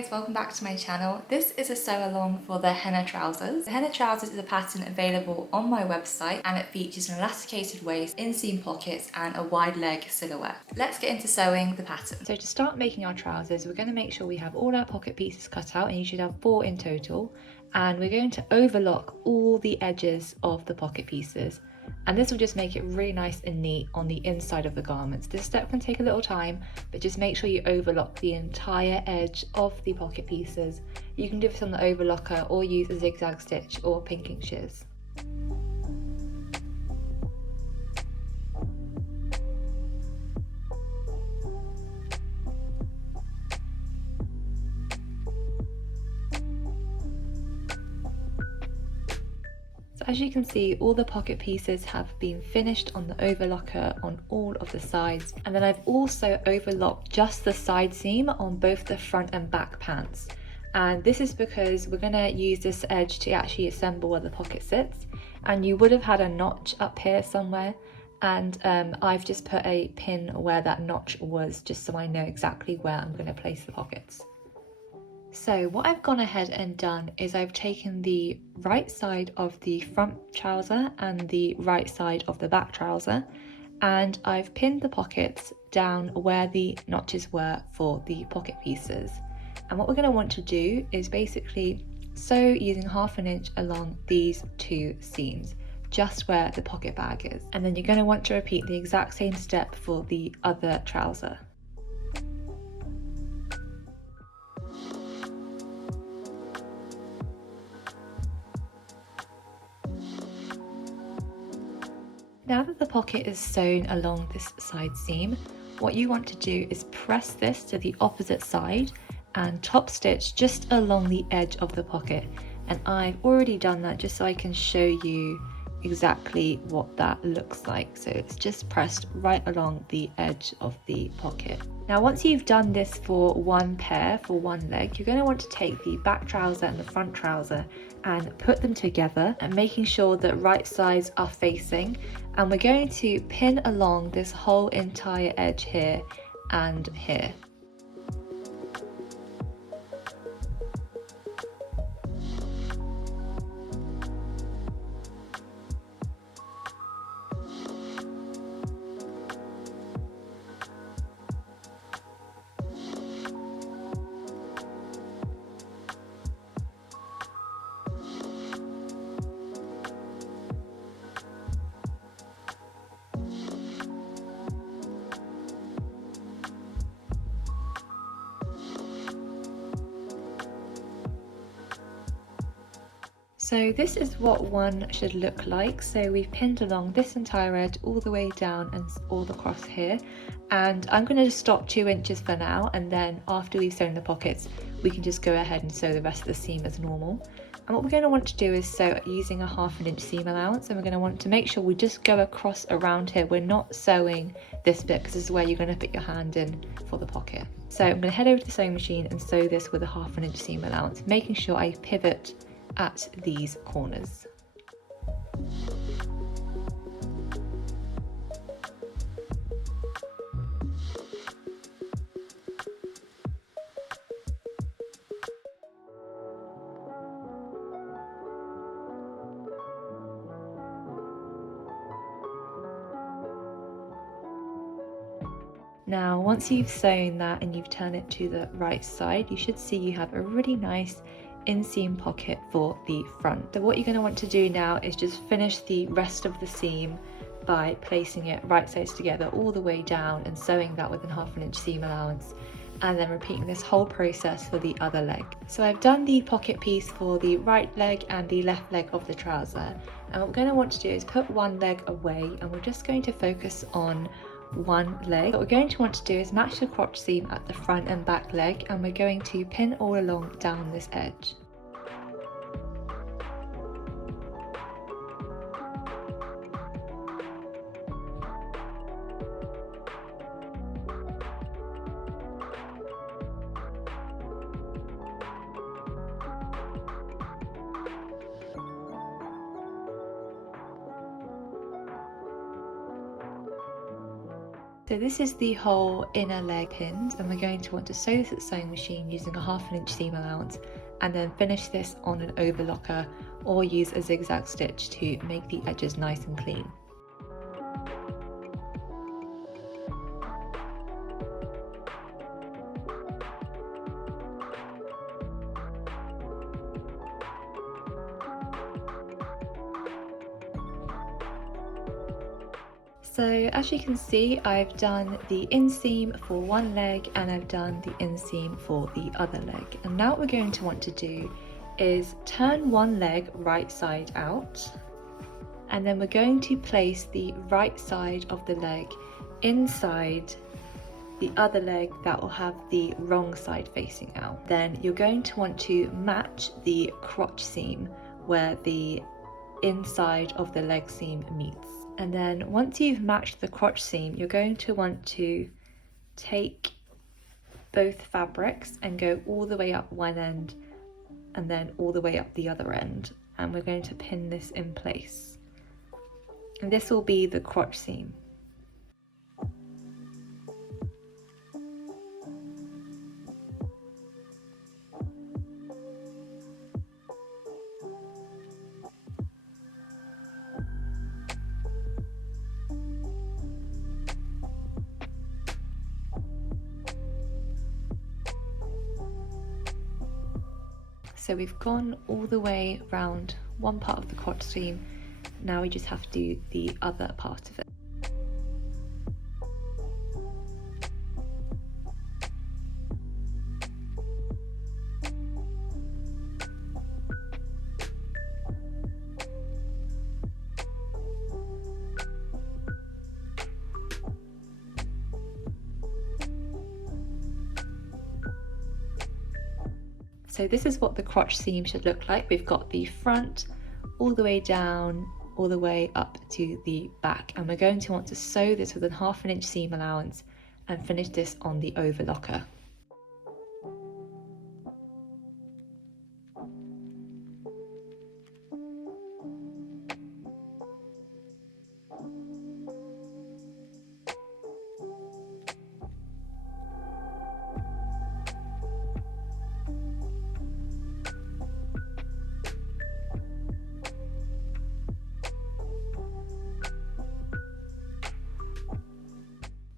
guys, welcome back to my channel. This is a sew along for the henna trousers. The henna trousers is a pattern available on my website and it features an elasticated waist, inseam pockets and a wide leg silhouette. Let's get into sewing the pattern. So to start making our trousers, we're going to make sure we have all our pocket pieces cut out, and you should have 4 in total. And we're going to overlock all the edges of the pocket pieces. And this will just make it really nice and neat on the inside of the garments. This step can take a little time, but just make sure you overlock the entire edge of the pocket pieces. You can do this on the overlocker or use a zigzag stitch or pinking shears. So as you can see, all the pocket pieces have been finished on the overlocker on all of the sides, and then I've also overlocked just the side seam on both the front and back pants. And this is because we're going to use this edge to actually assemble where the pocket sits, and you would have had a notch up here somewhere, and I've just put a pin where that notch was, just so I know exactly where I'm going to place the pockets. So what I've gone ahead and done is I've taken the right side of the front trouser and the right side of the back trouser, and I've pinned the pockets down where the notches were for the pocket pieces. And what we're going to want to do is basically sew using 1/2 inch along these 2 seams, just where the pocket bag is. And then you're going to want to repeat the exact same step for the other trouser. Now that the pocket is sewn along this side seam, what you want to do is press this to the opposite side and top stitch just along the edge of the pocket. And I've already done that just so I can show you exactly what that looks like. So it's just pressed right along the edge of the pocket. Now once you've done this for one pair, for one leg, you're going to want to take the back trouser and the front trouser and put them together, and making sure that right sides are facing, and we're going to pin along this whole entire edge here and here. So this is what one should look like. So we've pinned along this entire edge all the way down and all across here. And I'm going to just stop 2 inches for now, and then after we've sewn the pockets, we can just go ahead and sew the rest of the seam as normal. And what we're going to want to do is sew using a 1/2 inch seam allowance, and we're going to want to make sure we just go across around here. We're not sewing this bit because this is where you're going to put your hand in for the pocket. So I'm going to head over to the sewing machine and sew this with a 1/2 inch seam allowance, making sure I pivot at these corners. Now once you've sewn that and you've turned it to the right side, you should see you have a really nice inseam pocket for the front. So what you're going to want to do now is just finish the rest of the seam by placing it right sides together all the way down and sewing that with a 1/2 inch seam allowance, and then repeating this whole process for the other leg. So I've done the pocket piece for the right leg and the left leg of the trouser, and what we're going to want to do is put one leg away, and we're just going to focus on one leg. What we're going to want to do is match the crotch seam at the front and back leg, and we're going to pin all along down this edge. So this is the whole inner leg pinned, and we're going to want to sew this at the sewing machine using a 1/2 inch seam allowance, and then finish this on an overlocker or use a zigzag stitch to make the edges nice and clean. So as you can see, I've done the inseam for one leg and I've done the inseam for the other leg. And now what we're going to want to do is turn one leg right side out, and then we're going to place the right side of the leg inside the other leg that will have the wrong side facing out. Then you're going to want to match the crotch seam where the inside of the leg seam meets. And then once you've matched the crotch seam, you're going to want to take both fabrics and go all the way up one end and then all the way up the other end. And we're going to pin this in place. And this will be the crotch seam. So we've gone all the way around one part of the crotch seam, now we just have to do the other part of it. So this is what the crotch seam should look like. We've got the front all the way down, all the way up to the back, and we're going to want to sew this with a 1/2 inch seam allowance and finish this on the overlocker.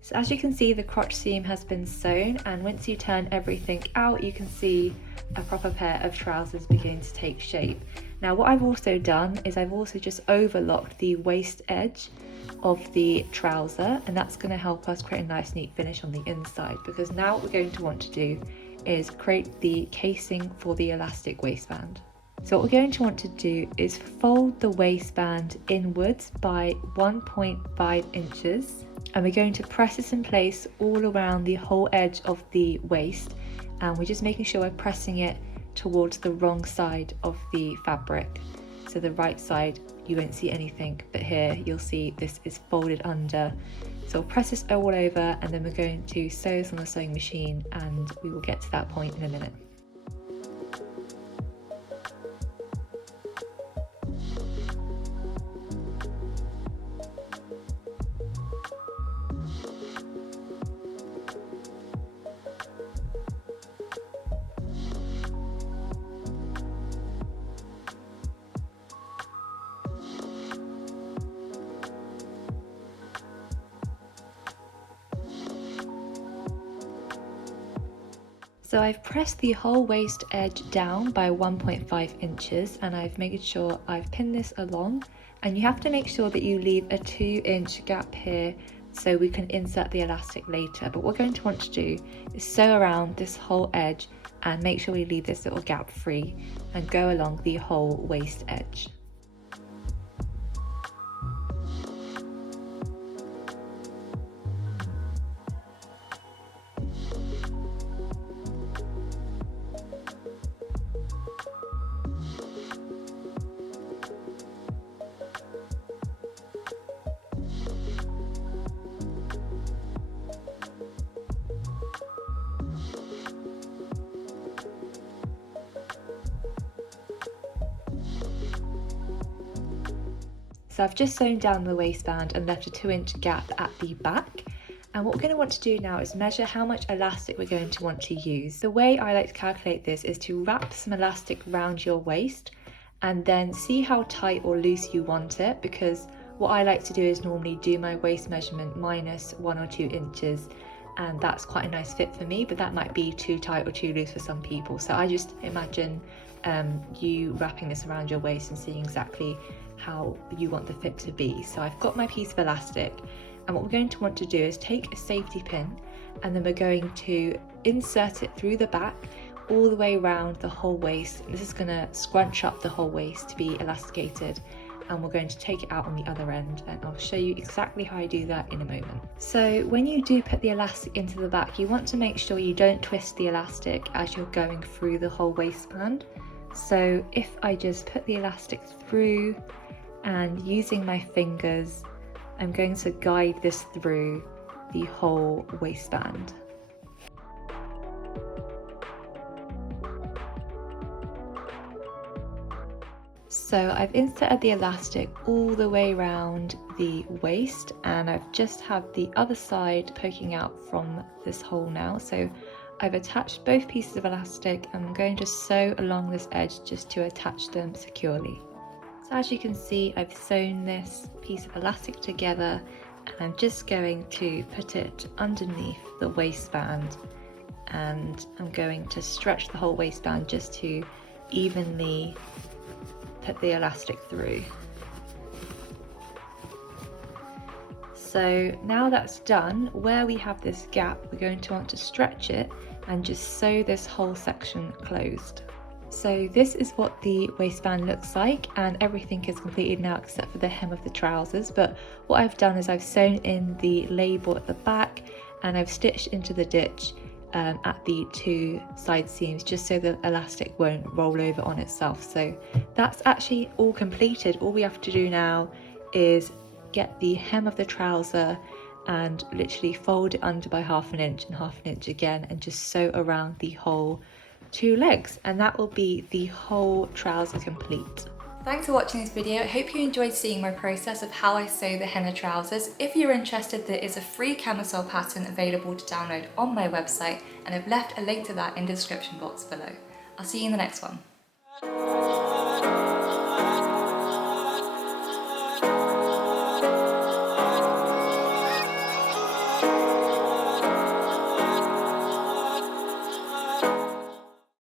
So as you can see, the crotch seam has been sewn, and once you turn everything out, you can see a proper pair of trousers begin to take shape. Now what I've also done is I've also just overlocked the waist edge of the trouser, and that's going to help us create a nice neat finish on the inside, because now what we're going to want to do is create the casing for the elastic waistband. So what we're going to want to do is fold the waistband inwards by 1.5 inches, and we're going to press this in place all around the whole edge of the waist, and we're just making sure we're pressing it towards the wrong side of the fabric. So the right side you won't see anything, but here you'll see this is folded under. So we'll press this all over, and then we're going to sew this on the sewing machine, and we will get to that point in a minute. So I've pressed the whole waist edge down by 1.5 inches, and I've made sure I've pinned this along, and you have to make sure that you leave a 2-inch gap here so we can insert the elastic later. But what we're going to want to do is sew around this whole edge and make sure we leave this little gap free and go along the whole waist edge. So I've just sewn down the waistband and left a 2-inch gap at the back, And what we're going to want to do now is measure how much elastic we're going to want to use. The way I like to calculate this is to wrap some elastic around your waist and then see how tight or loose you want it, because what I like to do is normally do my waist measurement minus 1 or 2 inches, and that's quite a nice fit for me, but that might be too tight or too loose for some people. So I just imagine you wrapping this around your waist and seeing exactly how you want the fit to be. So I've got my piece of elastic, and what we're going to want to do is take a safety pin, and then we're going to insert it through the back all the way around the whole waist. This is going to scrunch up the whole waist to be elasticated, and we're going to take it out on the other end, and I'll show you exactly how I do that in a moment. So when you do put the elastic into the back, you want to make sure you don't twist the elastic as you're going through the whole waistband. So if I just put the elastic through and using my fingers, I'm going to guide this through the whole waistband. So I've inserted the elastic all the way around the waist, and I've just had the other side poking out from this hole now. So I've attached both pieces of elastic, and I'm going to sew along this edge just to attach them securely. So as you can see, I've sewn this piece of elastic together, and I'm just going to put it underneath the waistband, and I'm going to stretch the whole waistband just to evenly put the elastic through. So now that's done, where we have this gap, we're going to want to stretch it and just sew this whole section closed. So this is what the waistband looks like, and everything is completed now except for the hem of the trousers. But what I've done is I've sewn in the label at the back, and I've stitched into the ditch at the 2 side seams, just so the elastic won't roll over on itself. So that's actually all completed. All we have to do now is get the hem of the trouser and literally fold it under by ½ inch and ½ inch again, and just sew around the whole 2 legs, and that will be the whole trouser complete. Thanks for watching this video. I hope you enjoyed seeing my process of how I sew the henna trousers. If you're interested, there is a free camisole pattern available to download on my website, and I've left a link to that in the description box below. I'll see you in the next one.